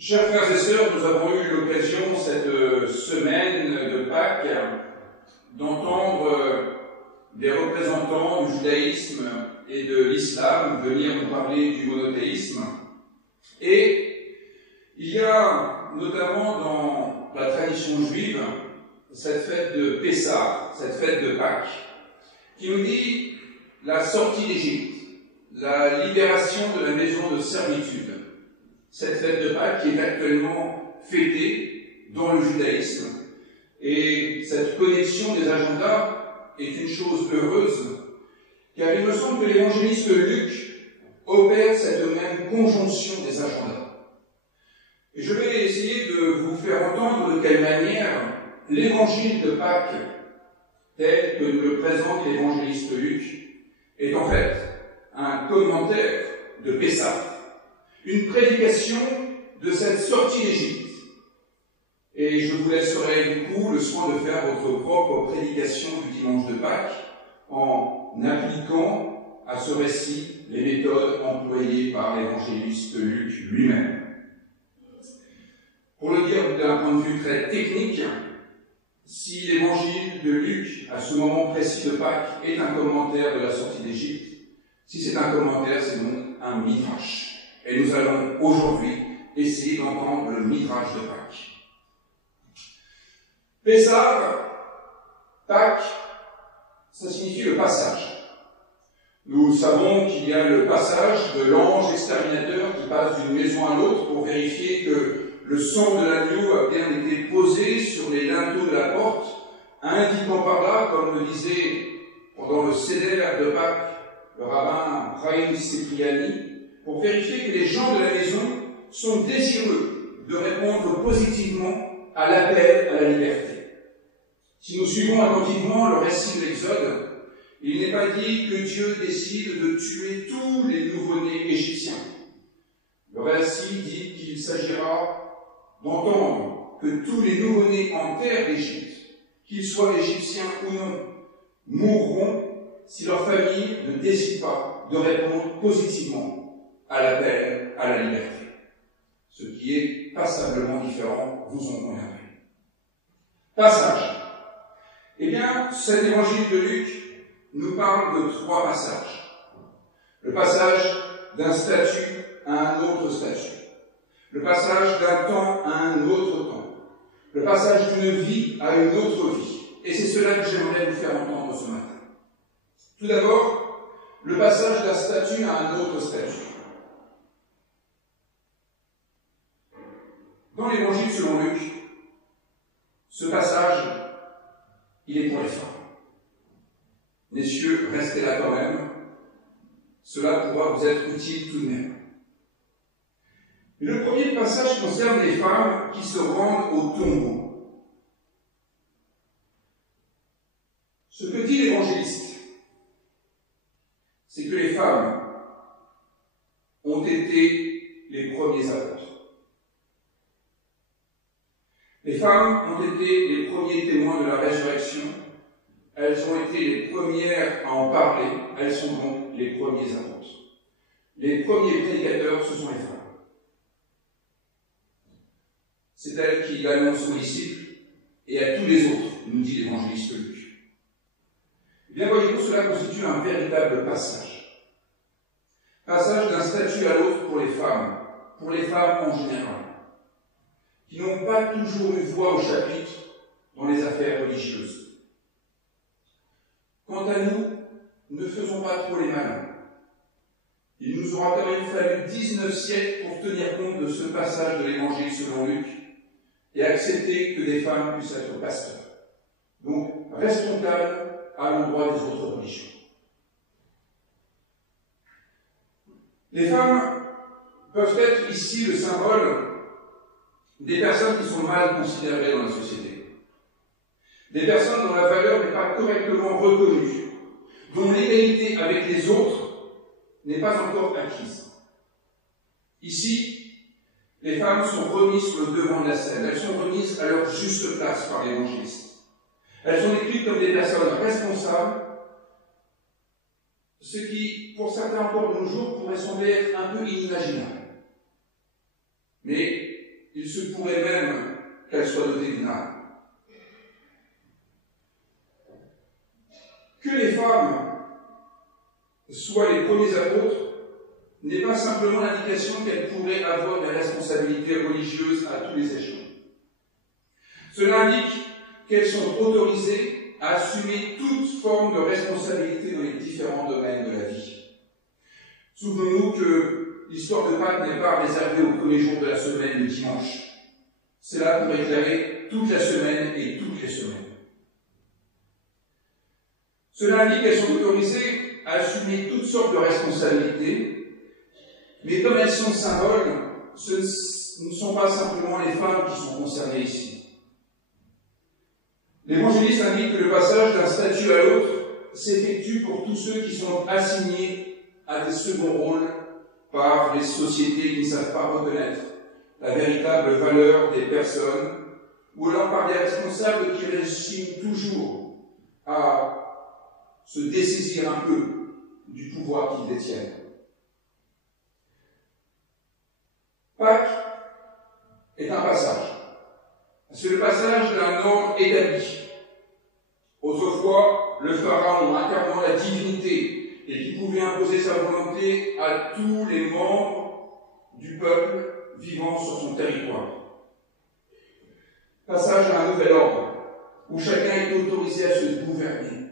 Chers frères et sœurs, nous avons eu l'occasion cette semaine de Pâques d'entendre des représentants du judaïsme et de l'islam venir nous parler du monothéisme. Et il y a notamment dans la tradition juive cette fête de Pessah, cette fête de Pâques, qui nous dit la sortie d'Égypte, la libération de la maison de servitude. Cette fête de Pâques qui est actuellement fêtée dans le judaïsme. Et cette connexion des agendas est une chose heureuse, car il me semble que l'évangéliste Luc opère cette même conjonction des agendas. Et je vais essayer de vous faire entendre de quelle manière l'évangile de Pâques, tel que nous le présente l'évangéliste Luc, est en fait un commentaire de Pessah, une prédication de cette sortie d'Égypte. Et je vous laisserai du coup le soin de faire votre propre prédication du dimanche de Pâques en appliquant à ce récit les méthodes employées par l'évangéliste Luc lui-même. Pour le dire d'un point de vue très technique, si l'évangile de Luc, à ce moment précis de Pâques, est un commentaire de la sortie d'Égypte, si c'est un commentaire, c'est donc un midrash. Et nous allons aujourd'hui essayer d'entendre le midrash de Pâques. Pessah, Pâques, ça signifie le passage. Nous savons qu'il y a le passage de l'ange exterminateur qui passe d'une maison à l'autre pour vérifier que le sang de l'agneau a bien été posé sur les linteaux de la porte, indiquant par là, comme le disait pendant le Seder de Pâques le rabbin Chaim Cipriani, pour vérifier que les gens de la maison sont désireux de répondre positivement à l'appel à la liberté. Si nous suivons attentivement le récit de l'Exode, il n'est pas dit que Dieu décide de tuer tous les nouveau-nés égyptiens. Le récit dit qu'il s'agira d'entendre que tous les nouveau-nés en terre d'Égypte, qu'ils soient égyptiens ou non, mourront si leur famille ne décide pas de répondre positivement à l'appel à la liberté. Ce qui est passablement différent, vous en conviendrez. Passage. Eh bien, cet évangile de Luc nous parle de 3 passages. Le passage d'un statut à un autre statut. Le passage d'un temps à un autre temps. Le passage d'une vie à une autre vie. Et c'est cela que j'aimerais vous faire entendre ce matin. Tout d'abord, le passage d'un statut à un autre statut. Dans l'évangile selon Luc, ce passage, il est pour les femmes. Messieurs, restez là quand même. Cela pourra vous être utile tout de même. Le premier passage concerne les femmes qui se rendent au tombeau. Ce que dit l'évangéliste, c'est que les femmes ont été les premiers apôtres. Les femmes ont été les premiers témoins de la résurrection. Elles ont été les premières à en parler. Elles sont donc les premiers apôtres. Les premiers prédicateurs, ce sont les femmes. C'est elles qui l'annoncent aux disciples et à tous les autres, nous dit l'évangéliste Luc. Eh bien, voyez-vous, cela constitue un véritable passage. Passage d'un statut à l'autre pour les femmes en général, qui n'ont pas toujours eu voix au chapitre dans les affaires religieuses. Quant à nous, ne faisons pas trop les malins. Il nous aura quand même fallu 19 siècles pour tenir compte de ce passage de l'évangile selon Luc et accepter que des femmes puissent être pasteurs. Donc, restons calmes à l'endroit des autres religions. Les femmes peuvent être ici le symbole des personnes qui sont mal considérées dans la société, des personnes dont la valeur n'est pas correctement reconnue, dont l'égalité avec les autres n'est pas encore acquise. Ici, les femmes sont remises sur le devant de la scène, elles sont remises à leur juste place par l'évangéliste. Elles sont décrites comme des personnes responsables, ce qui, pour certains encore de nos jours, pourrait sembler être un peu inimaginable. Mais il se pourrait même qu'elle soit dotée d'une âme. Que les femmes soient les premiers apôtres n'est pas simplement l'indication qu'elles pourraient avoir des responsabilités religieuses à tous les échelons. Cela indique qu'elles sont autorisées à assumer toute forme de responsabilité dans les différents domaines de la vie. Souvenons-nous que l'histoire de Pâques n'est pas réservée au premier jour de la semaine, le dimanche. C'est là pour éclairer toute la semaine et toutes les semaines. Cela indique qu'elles sont autorisées à assumer toutes sortes de responsabilités, mais comme elles sont symboles, ce ne sont pas simplement les femmes qui sont concernées ici. L'évangéliste indique que le passage d'un statut à l'autre s'effectue pour tous ceux qui sont assignés à des seconds rôles par les sociétés qui ne savent pas reconnaître la véritable valeur des personnes, ou alors par des responsables qui réussissent toujours à se dessaisir un peu du pouvoir qu'ils détiennent. Pâques est un passage. C'est le passage d'un ordre établi. Autrefois, le pharaon incarnant la divinité et qui pouvait imposer sa volonté à tous les membres du peuple vivant sur son territoire. Passage à un nouvel ordre, où chacun est autorisé à se gouverner,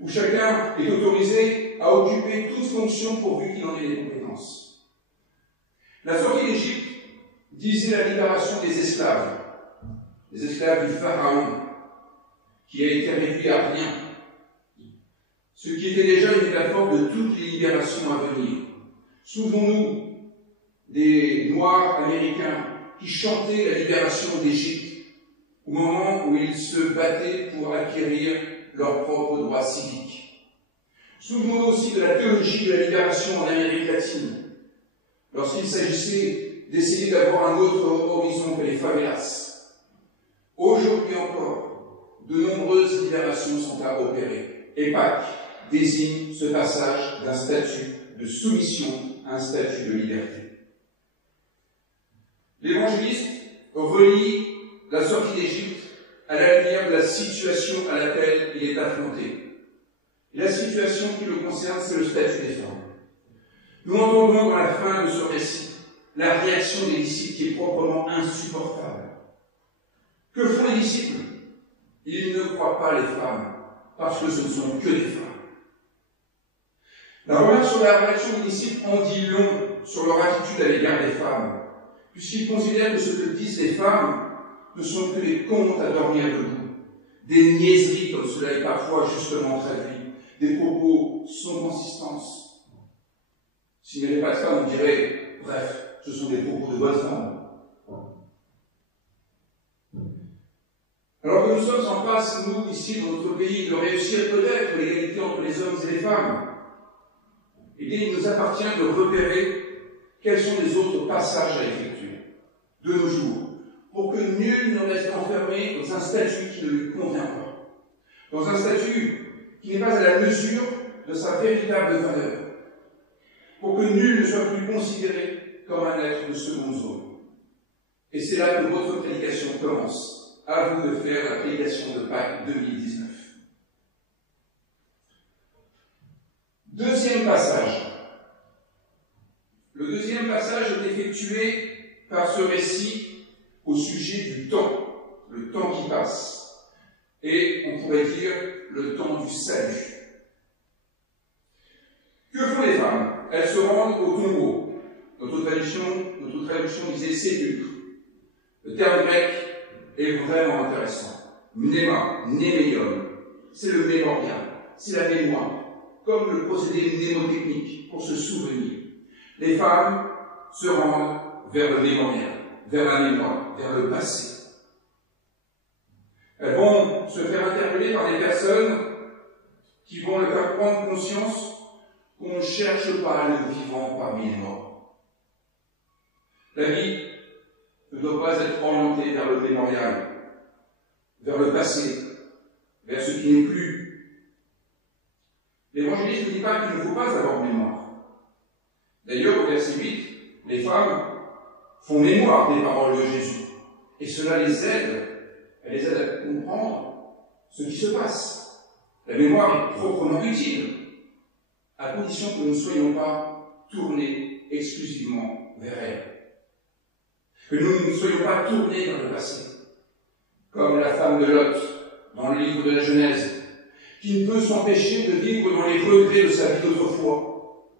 où chacun est autorisé à occuper toute fonction pourvu qu'il en ait les compétences. La sortie d'Égypte disait la libération des esclaves du pharaon, qui a été réduit à rien, ce qui était déjà une métaphore de toutes les libérations à venir. Souvenons-nous des Noirs américains qui chantaient la libération d'Égypte au moment où ils se battaient pour acquérir leurs propres droits civiques. Souvenons-nous aussi de la théologie de la libération en Amérique latine, lorsqu'il s'agissait d'essayer d'avoir un autre horizon que les favelas. Aujourd'hui encore, de nombreuses libérations sont à opérer. Et Pâques désigne ce passage d'un statut de soumission à un statut de liberté. L'évangéliste relie la sortie d'Égypte à la lumière de la situation à laquelle il est affronté. Et la situation qui le concerne, c'est le statut des femmes. Nous entendons dans la fin de ce récit la réaction des disciples qui est proprement insupportable. Que font les disciples? Ils ne croient pas les femmes, parce que ce ne sont que des femmes. La remarque sur la réaction des disciples en dit long sur leur attitude à l'égard des femmes, puisqu'ils considèrent que ce que disent les femmes ne sont que des contes à dormir debout, des niaiseries comme cela est parfois justement traduit, des propos sans consistance. S'il n'y avait pas de femmes, on dirait, bref, ce sont des propos de bonnes femmes. Alors que nous sommes en passe, nous, ici, dans notre pays, de réussir peut-être l'égalité entre les hommes et les femmes, eh bien, il nous appartient de repérer quels sont les autres passages à effectuer de nos jours, pour que nul ne reste enfermé dans un statut qui ne lui convient pas, dans un statut qui n'est pas à la mesure de sa véritable valeur, pour que nul ne soit plus considéré comme un être de seconde zone. Et c'est là que votre prédication commence. À vous de faire la prédication de Pâques 2019. Deuxième passage. Le deuxième passage est effectué par ce récit au sujet du temps, le temps qui passe, et on pourrait dire le temps du salut. Que font les femmes? Elles se rendent au tombeau. Notre traduction disait sépulcre. Le terme grec est vraiment intéressant. Mnéma, mnéméion, c'est le mémorial, c'est la mémoire, comme le procédé mnémotechnique pour se souvenir. Les femmes se rendent vers le mémorial, vers la mémoire, vers le passé. Elles vont se faire interpeller par des personnes qui vont leur faire prendre conscience qu'on ne cherche pas le vivant parmi les morts. La vie ne doit pas être orientée vers le mémorial, vers le passé, vers ce qui n'est plus. L'évangéliste ne dit pas qu'il ne faut pas avoir mémoire. D'ailleurs, au verset 8, les femmes font mémoire des paroles de Jésus. Et cela les aide à comprendre ce qui se passe. La mémoire est proprement utile, à condition que nous ne soyons pas tournés exclusivement vers elle. Que nous ne soyons pas tournés vers le passé, comme la femme de Lot dans le livre de la Genèse, qui ne peut s'empêcher de vivre dans les regrets de sa vie d'autrefois,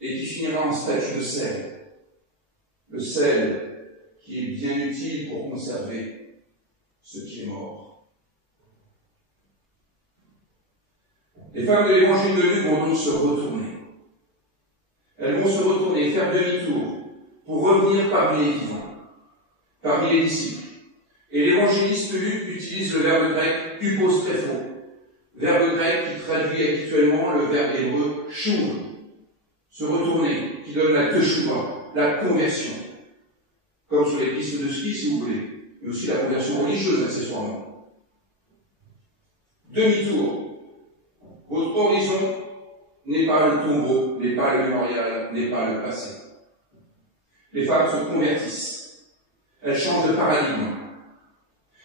et qui finira en statue de sel. Le sel qui est bien utile pour conserver ce qui est mort. Les femmes de l'évangile de Luc vont donc se retourner. Elles vont se retourner, faire demi-tour, pour revenir parmi les vivants, parmi les disciples. Et l'évangéliste Luc utilise le verbe grec hypostrepho, verbe grec qui traduit actuellement le verbe hébreu shuv, se retourner, qui donne la teshuva, la conversion. Comme sur les pistes de ski, si vous voulez, mais aussi la conversion religieuse, accessoirement. Demi-tour. Votre horizon n'est pas le tombeau, n'est pas le mémorial, n'est pas le passé. Les femmes se convertissent. Elles changent de paradigme.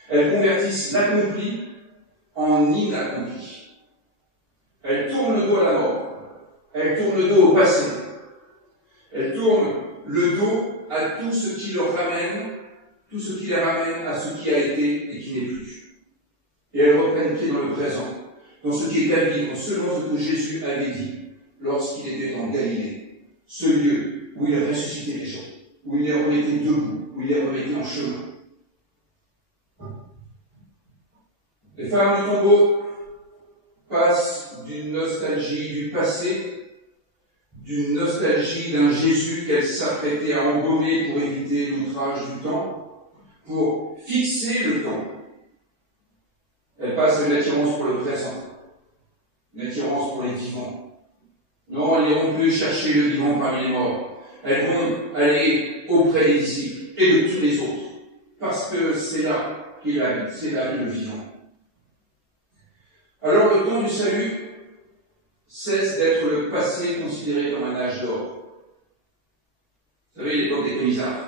Elles convertissent l'accompli en inaccompli. Elles tournent le dos à la mort. Elles tournent le dos au passé. Elles tournent le dos à tout ce qui leur ramène, tout ce qui les ramène à ce qui a été et qui n'est plus. Et elles reprennent pied dans le présent, dans ce qui est à vivre, selon ce que Jésus avait dit lorsqu'il était en Galilée, ce lieu où il ressuscitait les gens, où il les remettait debout, où il les remettait en chemin. Les femmes du tombeau passent d'une nostalgie du passé, d'une nostalgie d'un Jésus qu'elles s'apprêtaient à embaumer pour éviter l'outrage du temps, pour fixer le temps. Elles passent une attirance pour le présent, une attirance pour les vivants. Non, elles n'iront plus chercher le vivant parmi les morts. Elles vont aller auprès des disciples et de tous les autres, parce que c'est là qu'il habite, c'est là qu'il est le vivant. Alors le temps du salut cesse d'être le passé considéré comme un âge d'or. Vous savez, l'époque des Camisards,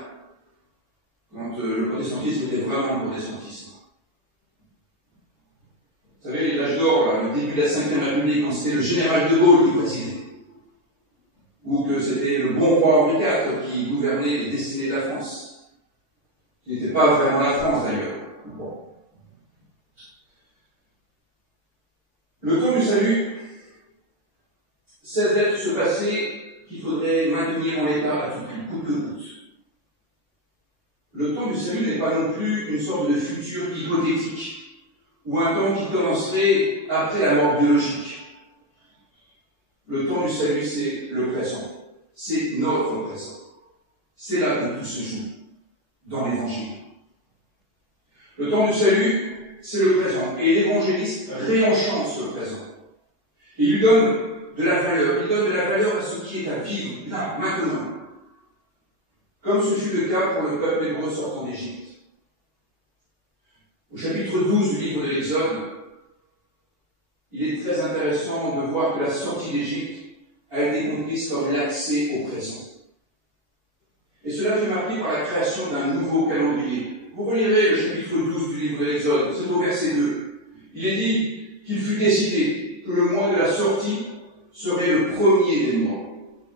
quand le protestantisme était vraiment le protestantisme. Vous savez, l'âge d'or, le début de la Ve République, quand c'était le général de Gaulle qui présidait, ou que c'était le bon roi Henri IV qui gouvernait les destinées de la France, qui n'était pas vraiment la France d'ailleurs. Bon. Le temps du salut cesse d'être ce passé qu'il faudrait maintenir en l'état à tout prix, coûte que coûte. Le temps du salut n'est pas non plus une sorte de futur hypothétique, ou un temps qui commencerait après la mort biologique. Le temps du salut, c'est le présent. C'est notre présent. C'est là que tout se joue, dans l'Évangile. Le temps du salut, c'est le présent. Et l'évangéliste réenchante le présent. Et il lui donne de la valeur. Il donne de la valeur à ce qui est à vivre, là, maintenant. Comme ce fut le cas pour le peuple hébreu sortant d'Égypte. Au chapitre 12 du livre de l'Exode, il est très intéressant de voir que la sortie d'Égypte a été comprise comme l'accès au présent. Et cela fait marquer par la création d'un nouveau calendrier. Vous relirez le chapitre 12 du livre de l'Exode, c'est au verset 2. Il est dit qu'il fut décidé que le mois de la sortie serait le premier des mois,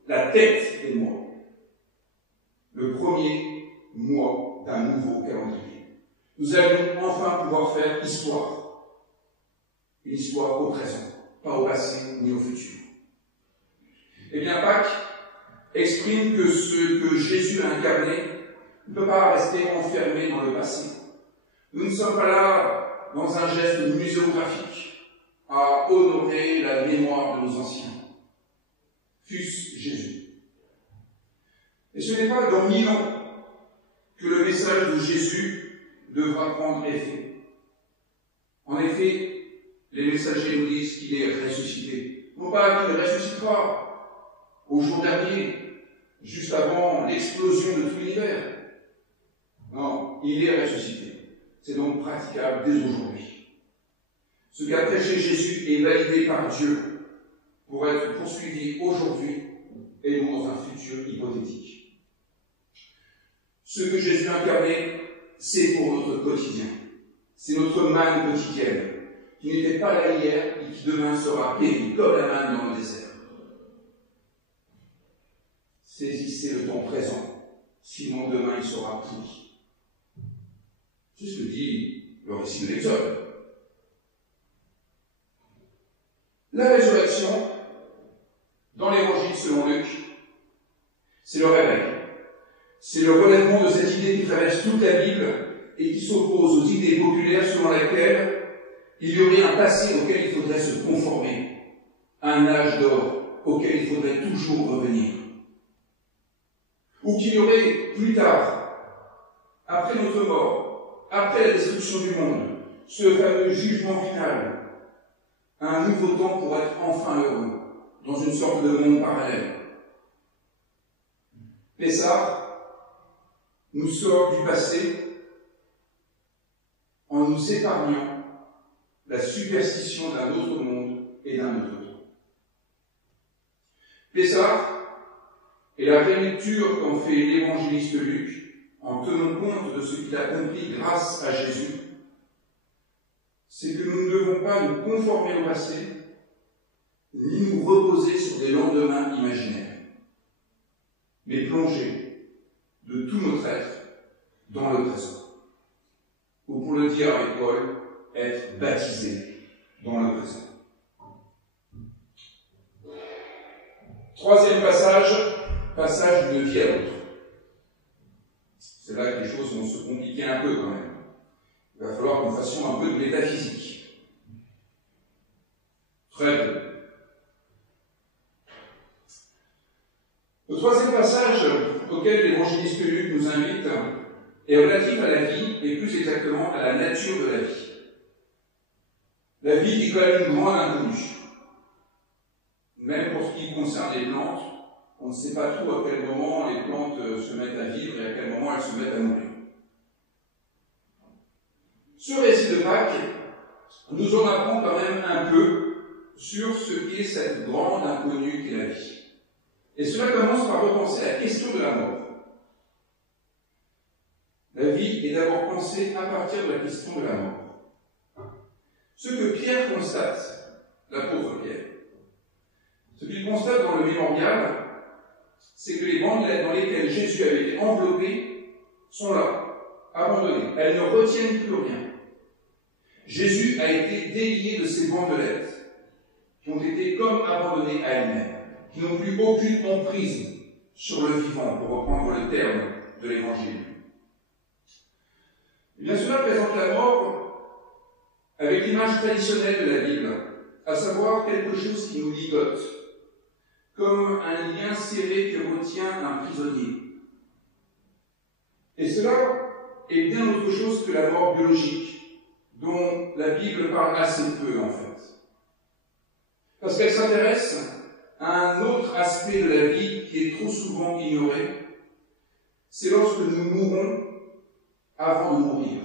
la tête des mois, le premier mois d'un nouveau calendrier. Nous allions enfin pouvoir faire histoire, une histoire au présent, pas au passé ni au futur. Eh bien, Pâques exprime que ce que Jésus a incarné ne peut pas rester enfermé dans le passé. Nous ne sommes pas là dans un geste muséographique à honorer la mémoire de nos anciens. Fût-ce Jésus. Et ce n'est pas dans 1000 ans que le message de Jésus devra prendre effet. En effet, les messagers nous disent qu'il est ressuscité. Non pas qu'il ressuscitera au jour dernier, juste avant l'explosion de tout l'univers. Non, il est ressuscité. C'est donc praticable dès aujourd'hui. Ce qu'a prêché Jésus est validé par Dieu pour être poursuivi aujourd'hui et non dans un futur hypothétique. Ce que Jésus a incarné, c'est pour notre quotidien. C'est notre manne quotidienne, qui n'était pas là hier et qui demain sera périe comme la manne dans le désert. Saisissez le temps présent, sinon demain il sera pourri. C'est ce que dit le récit de l'Exode. La résurrection, dans l'Évangile selon Luc, c'est le réveil. C'est le relèvement de cette idée qui traverse toute la Bible et qui s'oppose aux idées populaires selon lesquelles il y aurait un passé auquel il faudrait se conformer, un âge d'or auquel il faudrait toujours revenir. Ou qu'il y aurait plus tard, après notre mort, après la destruction du monde, ce fameux jugement final, un nouveau temps pour être enfin heureux, dans une sorte de monde parallèle. Pessah nous sort du passé en nous épargnant la superstition d'un autre monde et d'un autre temps. Pessah est la rélecture qu'en fait l'évangéliste Luc en tenant compte de ce qu'il a compris grâce à Jésus. C'est que nous ne devons pas nous conformer au passé, ni nous reposer sur des lendemains imaginaires, mais plonger de tout notre être dans le présent. Ou pour le dire avec Paul, être baptisé dans le présent. Troisième passage d'une vie à l'autre. C'est là que les choses vont se compliquer un peu quand même. Il va falloir que nous fassions un peu de métaphysique. Très peu. Le troisième passage auquel l'évangéliste Luc nous invite est relatif à la vie, et plus exactement à la nature de la vie. La vie qui est quand même une grande inconnue. Même pour ce qui concerne les plantes, on ne sait pas trop à quel moment les plantes se mettent à vivre et à quel moment elles se mettent à mourir. Ce récit de Pâques nous en apprend quand même un peu sur ce qu'est cette grande inconnue qu'est la vie. Et cela commence par repenser à la question de la mort. La vie est d'abord pensée à partir de la question de la mort. Ce que Pierre constate, l'apôtre Pierre, ce qu'il constate dans le mémorial, c'est que les bandes dans lesquelles Jésus avait été enveloppé sont là, abandonnées. Elles ne retiennent plus rien. Jésus a été délié de ces bandelettes qui ont été comme abandonnées à elles-mêmes, qui n'ont plus aucune emprise sur le vivant, pour reprendre le terme de l'Évangile. Eh bien, cela présente la mort avec l'image traditionnelle de la Bible, à savoir quelque chose qui nous ligote, comme un lien serré que retient un prisonnier. Et cela est bien autre chose que la mort biologique, dont la Bible parle assez peu en fait. Parce qu'elle s'intéresse à un autre aspect de la vie qui est trop souvent ignoré, c'est lorsque nous mourons avant de mourir.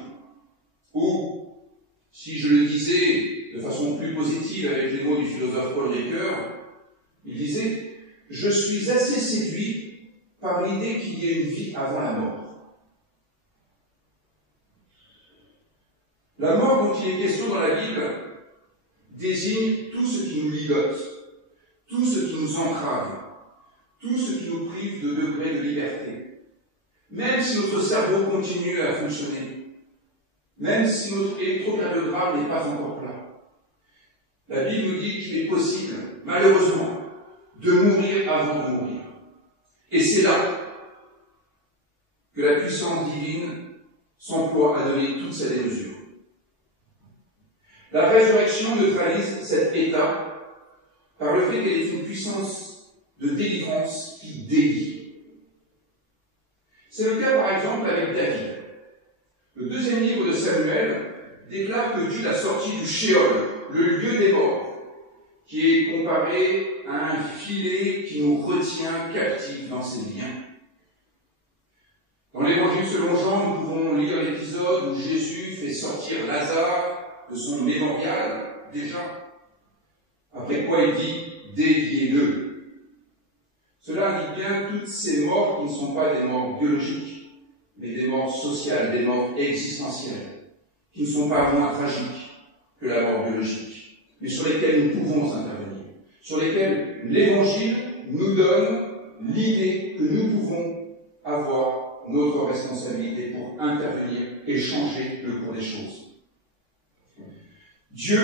Ou, si je le disais de façon plus positive avec les mots du philosophe Paul Ricoeur, il disait « Je suis assez séduit par l'idée qu'il y ait une vie avant la mort. » La mort dont il est question dans la Bible désigne tout ce qui nous ligote, tout ce qui nous entrave, tout ce qui nous prive de degrés de liberté. Même si notre cerveau continue à fonctionner, même si notre électrocardiogramme n'est pas encore plat, la Bible nous dit qu'il est possible, malheureusement, de mourir avant de mourir. Et c'est là que la puissance divine s'emploie à donner toute sa démesure. La résurrection neutralise cet état par le fait qu'elle est une puissance de délivrance qui délie. C'est le cas par exemple avec David. Le deuxième livre de Samuel déclare que Dieu l'a sorti du Shéol, le lieu des morts, qui est comparé à un filet qui nous retient captifs dans ses liens. Dans l'Évangile selon Jean, nous pouvons lire l'épisode où Jésus fait sortir Lazare de son mémorial, déjà. Après quoi il dit « déliez-le ». Cela indique bien toutes ces morts qui ne sont pas des morts biologiques, mais des morts sociales, des morts existentielles, qui ne sont pas moins tragiques que la mort biologique, mais sur lesquelles nous pouvons intervenir, sur lesquelles l'Évangile nous donne l'idée que nous pouvons avoir notre responsabilité pour intervenir et changer le cours des choses. Dieu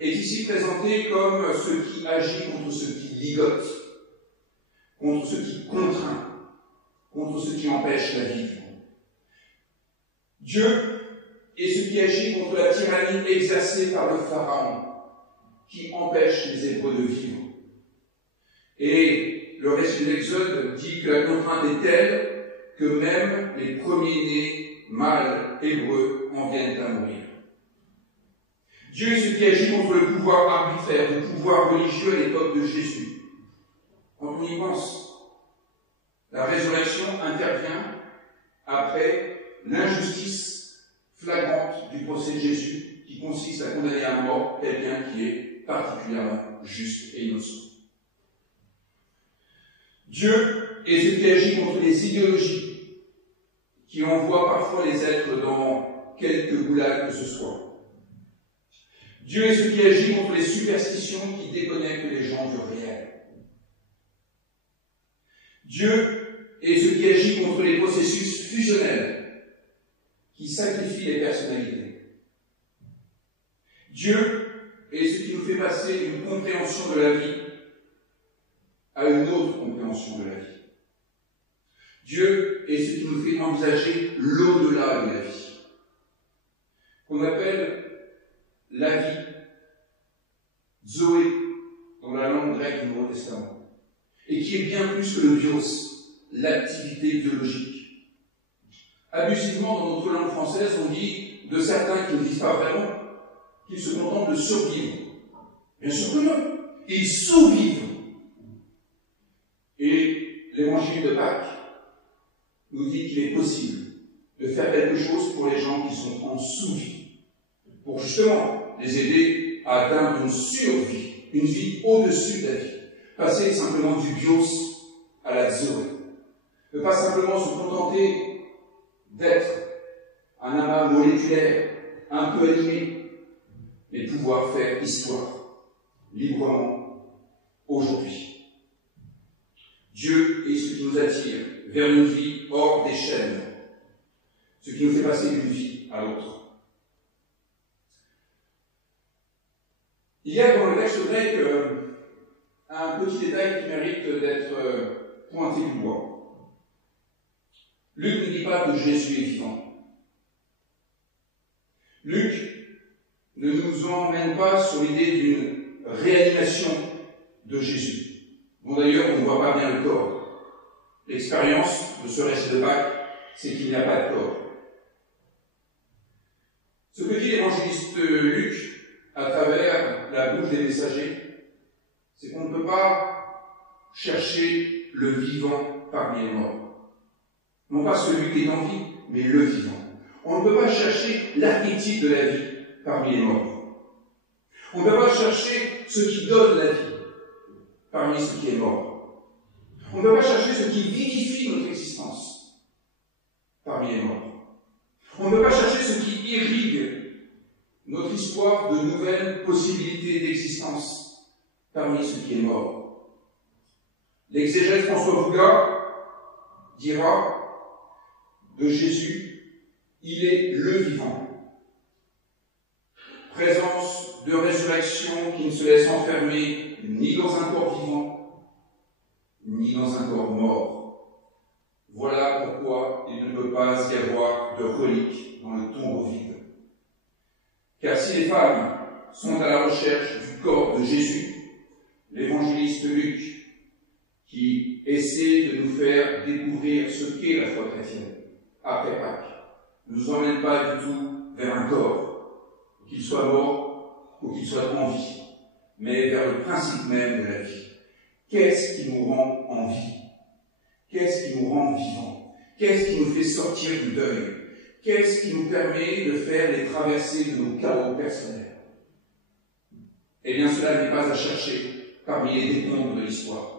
est ici présenté comme ce qui agit contre ce qui ligote, contre ce qui contraint, contre ce qui empêche la vie. Dieu est ce qui agit contre la tyrannie exercée par le Pharaon, qui empêche les Hébreux de vivre. Et le récit de l'Exode dit que la contrainte est telle que même les premiers-nés mâles hébreux en viennent à mourir. Dieu est ce qui agit contre le pouvoir arbitraire, le pouvoir religieux à l'époque de Jésus. Quand on y pense, la résurrection intervient après l'injustice flagrante du procès de Jésus, qui consiste à condamner à mort quelqu'un qui est particulièrement juste et innocent. Dieu est ce qui agit contre les idéologies, qui envoient parfois les êtres dans quelque goulag que ce soit. Dieu est ce qui agit contre les superstitions qui déconnectent les gens du réel. Dieu est ce qui agit contre les processus fusionnels qui sacrifient les personnalités. Dieu est ce qui nous fait passer d'une compréhension de la vie à une autre compréhension de la vie. Dieu est ce qui nous fait envisager l'au-delà de la vie, qu'on appelle la vie, Zoé, dans la langue grecque du Nouveau Testament, et qui est bien plus que le bios, l'activité biologique. Abusivement, dans notre langue française, on dit de certains qui ne vivent pas vraiment, qu'ils se contentent de survivre. Bien sûr que non, ils sous-vivent. Et l'évangile de Pâques nous dit qu'il est possible de faire quelque chose pour les gens qui sont en sous-vie, pour justement les aider à atteindre une survie, une vie au-dessus de la vie, passer simplement du bios à la zoé, ne pas simplement se contenter d'être un amas moléculaire, un peu animé, mais pouvoir faire histoire, librement, aujourd'hui. Dieu est ce qui nous attire vers une vie hors des chaînes, ce qui nous fait passer d'une vie à l'autre. Il y a dans le texte grec un petit détail qui mérite d'être pointé du doigt. Luc ne dit pas que Jésus est vivant. Luc ne nous emmène pas sur l'idée d'une réanimation de Jésus, dont d'ailleurs on ne voit pas bien le corps. L'expérience de ce récit de Pâques, c'est qu'il n'y a pas de corps. Ce que dit l'évangéliste Luc, à travers la bouche des messagers, c'est qu'on ne peut pas chercher le vivant parmi les morts. Non pas celui qui est en vie, mais le vivant. On ne peut pas chercher l'archétype de la vie parmi les morts. On ne peut pas chercher ce qui donne la vie parmi ce qui est mort. On ne peut pas chercher ce qui vivifie notre existence parmi les morts. On ne peut pas chercher ce qui irrigue notre histoire de nouvelles possibilités d'existence parmi ce qui est mort. L'exégète François Bouga dira de Jésus, il est le vivant. Présence de résurrection qui ne se laisse enfermer ni dans un corps vivant, ni dans un corps mort. Voilà pourquoi il ne peut pas y avoir de reliques dans le tombeau vide. Car si les femmes sont à la recherche du corps de Jésus, l'évangéliste Luc, qui essaie de nous faire découvrir ce qu'est la foi chrétienne, après Pâques, ne nous emmène pas du tout vers un corps, qu'il soit mort ou qu'il soit en vie, mais vers le principe même de la vie. Qu'est-ce qui nous rend en vie? Qu'est-ce qui nous rend vivants? Qu'est-ce qui nous fait sortir du deuil? Qu'est-ce qui nous permet de faire les traversées de nos chaos personnels? Eh bien, cela n'est pas à chercher parmi les décombres de l'histoire.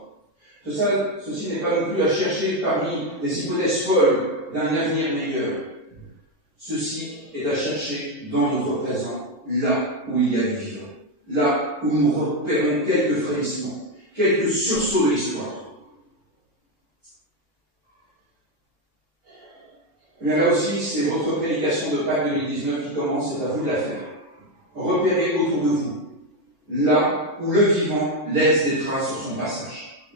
Ceci n'est pas non plus à chercher parmi les hypothèses folles d'un avenir meilleur. Ceci est à chercher dans notre présent, là où il y a du vivant, là où nous repérons quelques frémissements, quelques sursauts de l'histoire. Mais là aussi, c'est votre prédication de Pâques 2019 qui commence, c'est à vous de la faire. Repérez autour de vous, là où le vivant laisse des traces sur son passage.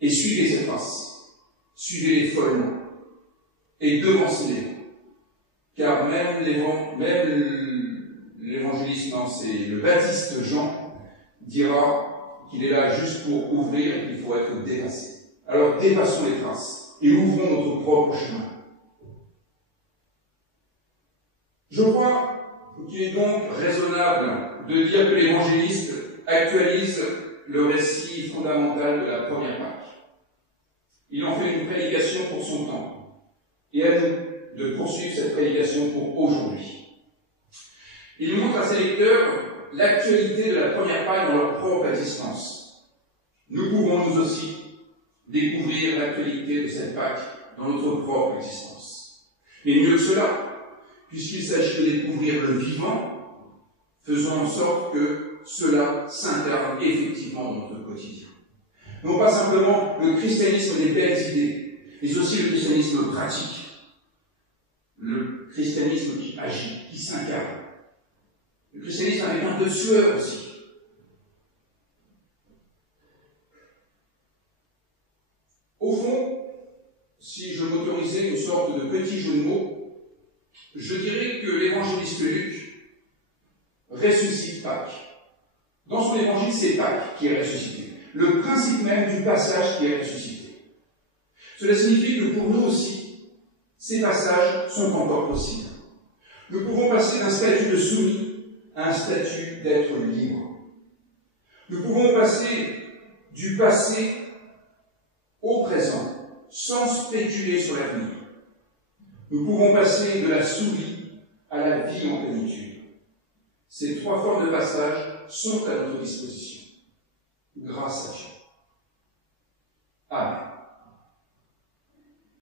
Et suivez ces traces, suivez-les follement, et devancez-les. Car même l'évangéliste, non, c'est le baptiste Jean, dira qu'il est là juste pour ouvrir et qu'il faut être dépassé. Alors dépassons les traces et ouvrons notre propre chemin. Je crois qu'il est donc raisonnable de dire que l'évangéliste actualise le récit fondamental de la première Pâque. Il en fait une prédication pour son temps, et à nous de poursuivre cette prédication pour aujourd'hui. Il montre à ses lecteurs l'actualité de la première Pâque dans leur propre existence. Nous pouvons nous aussi découvrir l'actualité de cette Pâque dans notre propre existence. Et mieux que cela, puisqu'il s'agit de découvrir le vivant, faisons en sorte que cela s'incarne effectivement dans notre quotidien. Non pas simplement le christianisme des belles idées, mais aussi le christianisme pratique. Le christianisme qui agit, qui s'incarne. Le christianisme avec un peu de sueur aussi. Au fond, si je m'autorisais une sorte de petit jeu de mots, je dirais que l'évangéliste Luc ressuscite Pâques. Dans son évangile, c'est Pâques qui est ressuscité. Le principe même du passage qui est ressuscité. Cela signifie que pour nous aussi, ces passages sont encore possibles. Nous pouvons passer d'un statut de soumis à un statut d'être libre. Nous pouvons passer du passé au présent sans spéculer sur l'avenir. Nous pouvons passer de la sous-vie à la vie en plénitude. Ces trois formes de passage sont à notre disposition. Grâce à Dieu. Amen.